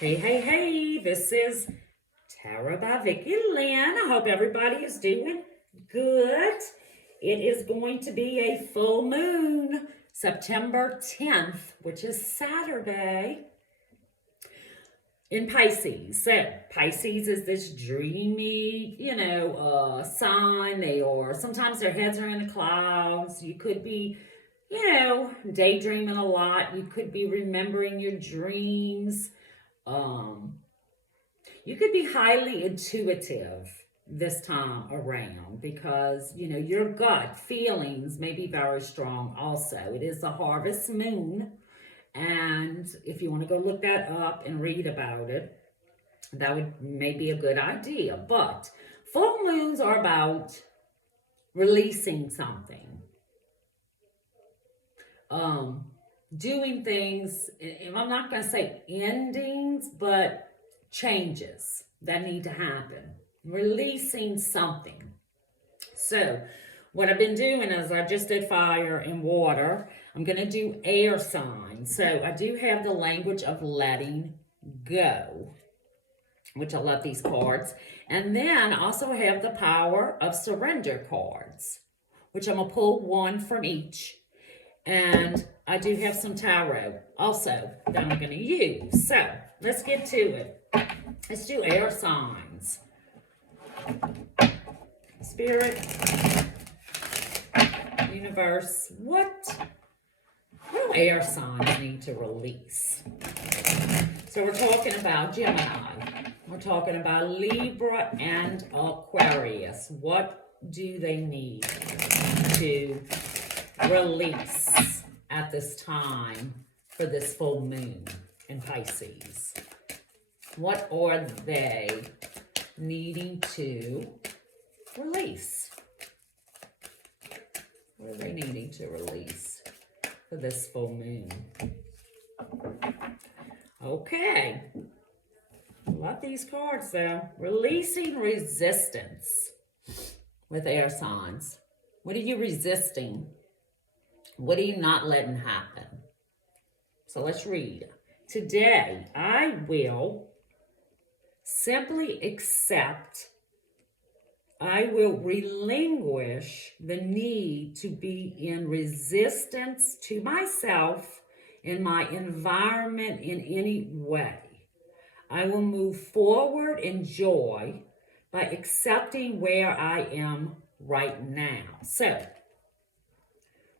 Hey, hey, hey, this is Tara by Vicki Lynn. I hope everybody is doing good. It is going to be a full moon, September 10th, which is Saturday in Pisces. So, Pisces is this dreamy, sign. Sometimes their heads are in the clouds. You could be, daydreaming a lot. You could be remembering your dreams. Um, you could be highly intuitive this time around because your gut feelings may be very strong also. It is a harvest moon, and if you want to go look that up and read about it, that would maybe a good idea. But full moons are about releasing something, um doing things, and I'm not going to say endings, but changes that need to happen, releasing something. So, what I've been doing is I just did fire and water. I'm going to do air signs. So, I do have the language of letting go, which I love these cards. And then I also have the power of surrender cards, which I'm going to pull one from each. And I do have some tarot also that I'm going to use. So, let's get to it. Let's do air signs. Spirit, universe, what do air signs need to release? So we're talking about Gemini. We're talking about Libra and Aquarius. What do they need to release at this time for this full moon in Pisces? What are they needing to release? What are they needing to release for this full moon? Okay. Love these cards though. Releasing resistance with air signs. What are you resisting? What are you not letting happen? So let's read. Today, I will simply accept. I will relinquish the need to be in resistance to myself and my environment in any way. I will move forward in joy by accepting where I am right now. So,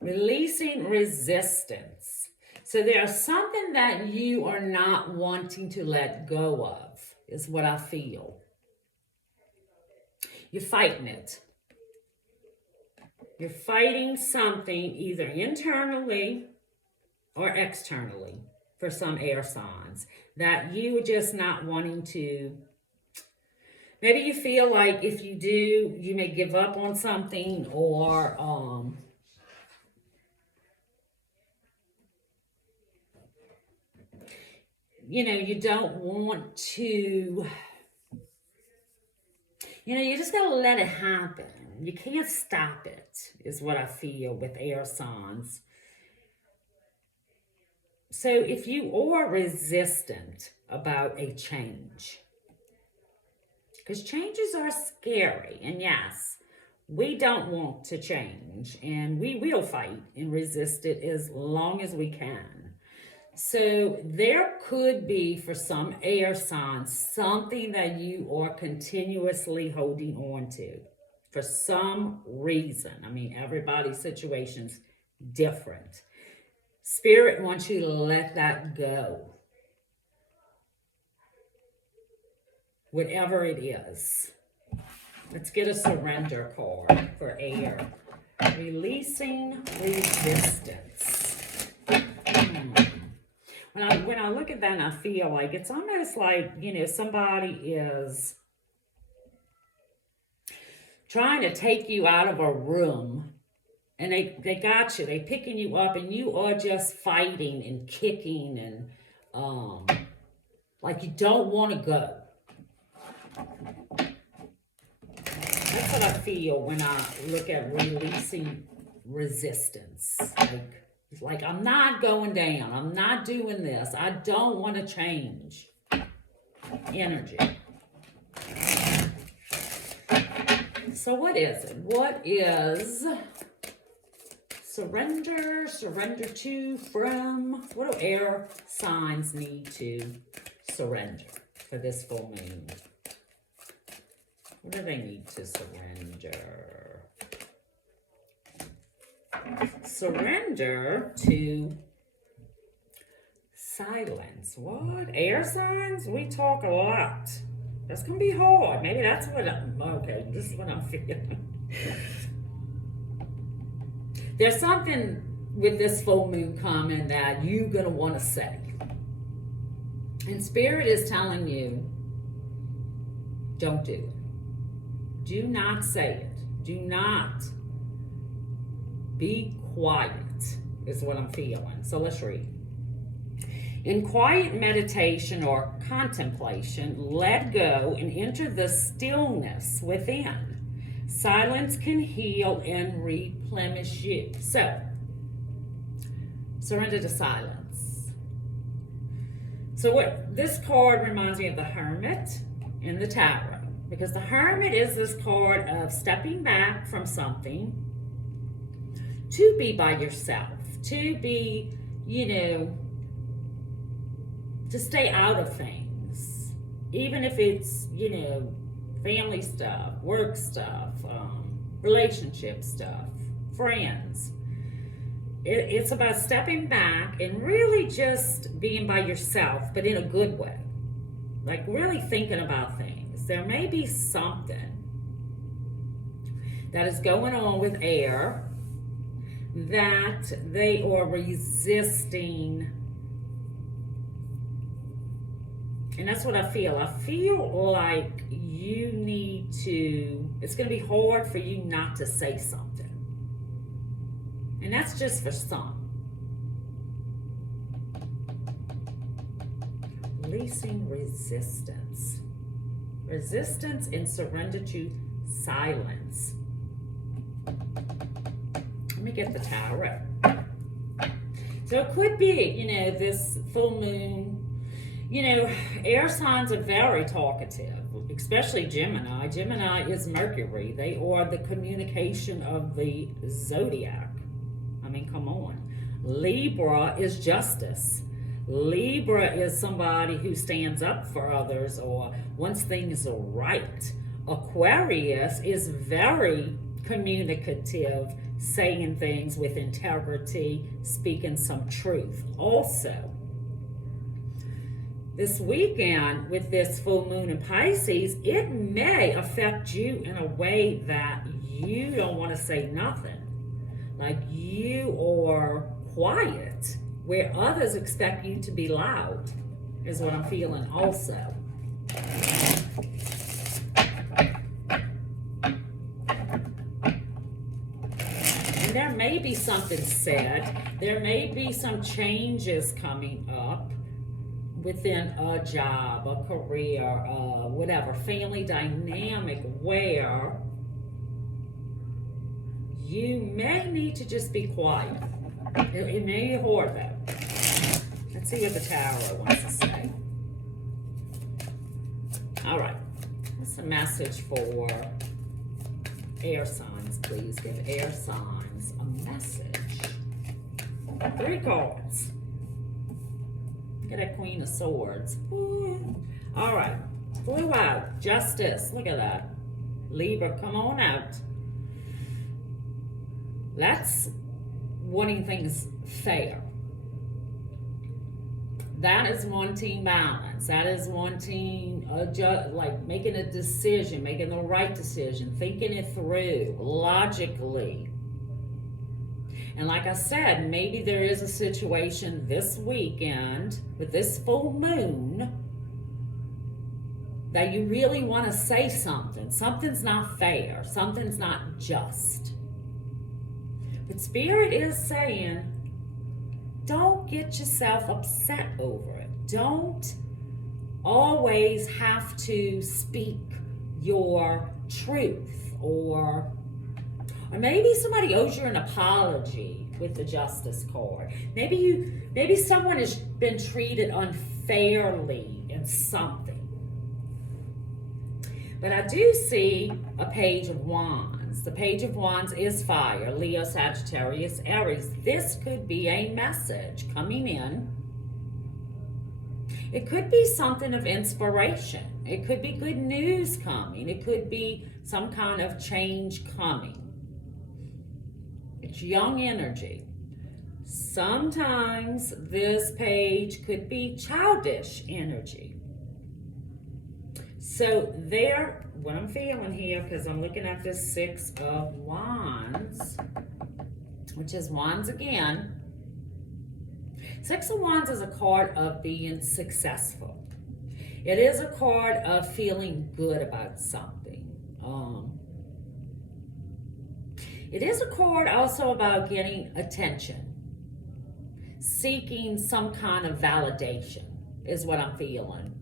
releasing resistance. So there's something that you are not wanting to let go of, is what I feel. You're fighting it. You're fighting something either internally or externally for some air signs that you are just not wanting to. Maybe you feel like if you do, you may give up on something, or you don't want to, you just gotta let it happen. You can't stop it, is what I feel with air signs. So if you are resistant about a change, because changes are scary, and yes, we don't want to change, and we will fight and resist it as long as we can. So there could be, for some air signs, something that you are continuously holding on to for some reason. I mean, everybody's situation's different. Spirit wants you to let that go. Whatever it is. Let's get a surrender card for air. Releasing resistance. When I look at that, and I feel like it's almost like, somebody is trying to take you out of a room, and they got you. They picking you up, and you are just fighting and kicking, and like you don't want to go. That's what I feel when I look at releasing resistance. Like I'm not going down. I'm not doing this. I don't want to change. energy. So what is it? What is surrender, surrender to, from? What do air signs need to surrender for this full moon? What do they need to surrender? Surrender to silence. What? Air signs? We talk a lot. That's going to be hard. Maybe that's what okay, this is what I'm feeling. There's something with this full moon coming that you're going to want to say. And Spirit is telling you, don't do it. Do not say it. Do not. Be quiet is what I'm feeling. So let's read. In quiet meditation or contemplation, let go and enter the stillness within. Silence can heal and replenish you. So, surrender to silence. So what this card reminds me of the Hermit in the Tarot, because the Hermit is this card of stepping back from something to be by yourself, to be, to stay out of things, even if it's, family stuff, work stuff, relationship stuff, friends. It's about stepping back and really just being by yourself, but in a good way. Like really thinking about things. There may be something that is going on with air that they are resisting. And that's what I feel. I feel like you need to, it's going to be hard for you not to say something. And that's just for some. Releasing resistance. Resistance and surrender to silence. Let me get the tarot. So it could be, this full moon. Air signs are very talkative, especially Gemini. Gemini is Mercury. They are the communication of the zodiac. I mean, come on. Libra is justice. Libra is somebody who stands up for others or wants things right. Aquarius is very communicative, saying things with integrity, speaking some truth. Also, this weekend with this full moon in Pisces, it may affect you in a way that you don't want to say nothing. Like you are quiet where others expect you to be loud, is what I'm feeling also. And there may be something said. There may be some changes coming up within a job, a career, whatever, family dynamic where you may need to just be quiet. It may be hard though. Let's see what the tarot wants to say. All right, what's the message for air signs, please? Give air signs a message. 3 cards. Look at that Queen of Swords. Ooh. All right, flew out. Justice, look at that. Libra, come on out. That's wanting things fair. That is wanting balance. That is wanting, like making a decision, making the right decision, thinking it through logically. And like I said, maybe there is a situation this weekend with this full moon that you really want to say something. Something's not fair. Something's not just. But Spirit is saying, don't get yourself upset over it. Don't always have to speak your truth, or maybe somebody owes you an apology with the Justice card. Maybe someone has been treated unfairly in something. But I do see a page of wands. The page of wands is fire, Leo, Sagittarius, Aries. This could be a message coming in. It could be something of inspiration. It could be good news coming. It could be some kind of change coming. It's young energy. Sometimes this page could be childish energy. So there, what I'm feeling here, because I'm looking at this Six of Wands, which is wands again. Six of Wands is a card of being successful. It is a card of feeling good about something. It is a card also about getting attention, seeking some kind of validation is what I'm feeling.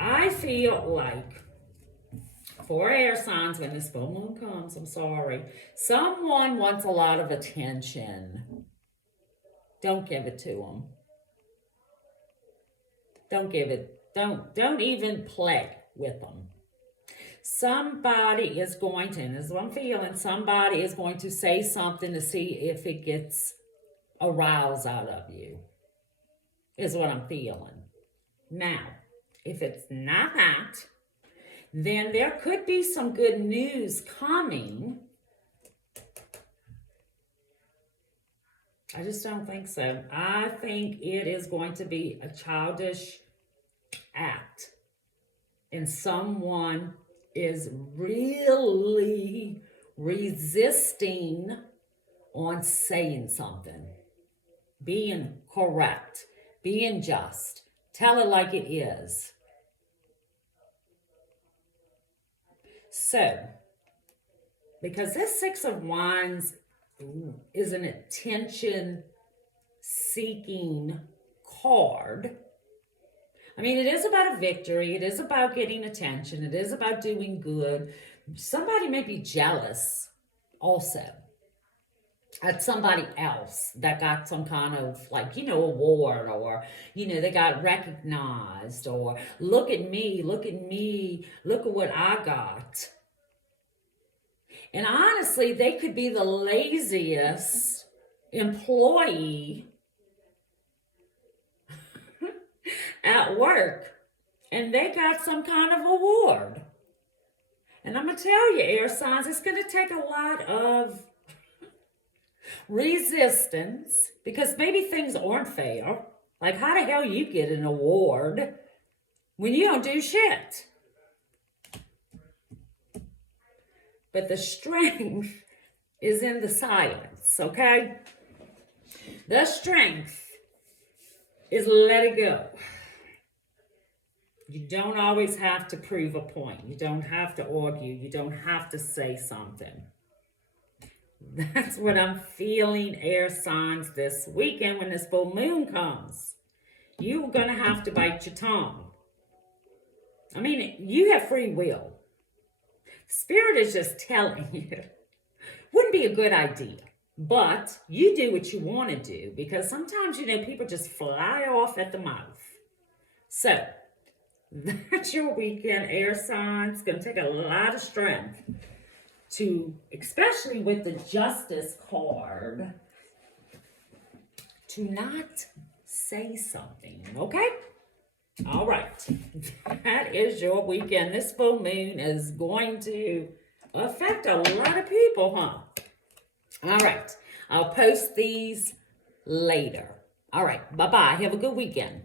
I feel like for air signs, when this full moon comes, I'm sorry, someone wants a lot of attention. Don't give it to them. Don't give it, don't even play with them. Somebody is going to, and this is what I'm feeling, somebody is going to say something to see if it gets a rouse out of you, is what I'm feeling. Now, if it's not that, then there could be some good news coming. I just don't think so. I think it is going to be a childish act. And someone is really resisting on saying something. Being correct. Being just. Tell it like it is. So, because this Six of Wands is an attention-seeking card. I mean, it is about a victory. It is about getting attention. It is about doing good. Somebody may be jealous also at somebody else that got some kind of, like, award, or, they got recognized, or look at me, look at what I got. And honestly, they could be the laziest employee at work, and they got some kind of award. And I'm going to tell you, air signs, it's going to take a lot of resistance, because maybe things aren't fair. Like, how the hell you get an award when you don't do shit? But the strength is in the silence, okay? The strength is let it go. You don't always have to prove a point. You don't have to argue. You don't have to say something. That's what I'm feeling, air signs, this weekend when this full moon comes. You're going to have to bite your tongue. I mean, you have free will. Spirit is just telling you. Wouldn't be a good idea. But you do what you want to do, because sometimes, people just fly off at the mouth. So, that's your weekend, air signs. It's going to take a lot of strength to, especially with the Justice card, to not say something, okay? All right. That is your weekend. This full moon is going to affect a lot of people, huh? All right. I'll post these later. All right. Bye-bye. Have a good weekend.